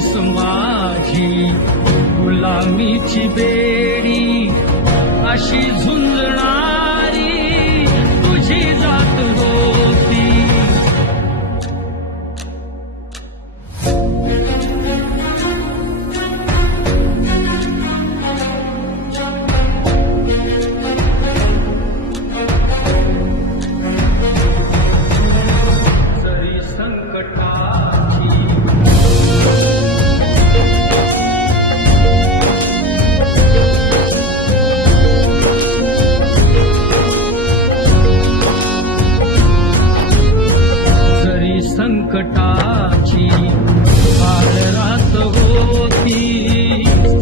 तुझीच माझी गुलामीची बेडी अशी झुंजणारी तुझी जात होती. जरी संकटाची संकटाची काळ रात होती,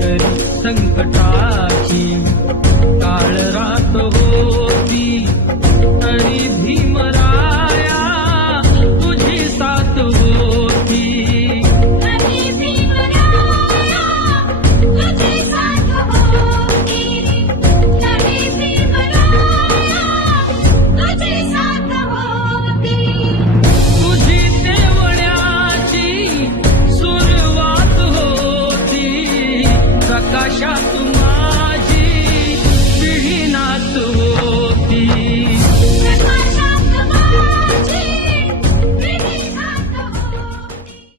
तरी संकटाची काळ रात होती, तरी भीमराया तुझी साथ होती. तरी भीमराया तुझी साथ होती, तरी भीमराया तुझी साथ होती. तुझी देवण्याची सुरुवात होती, प्रकाशात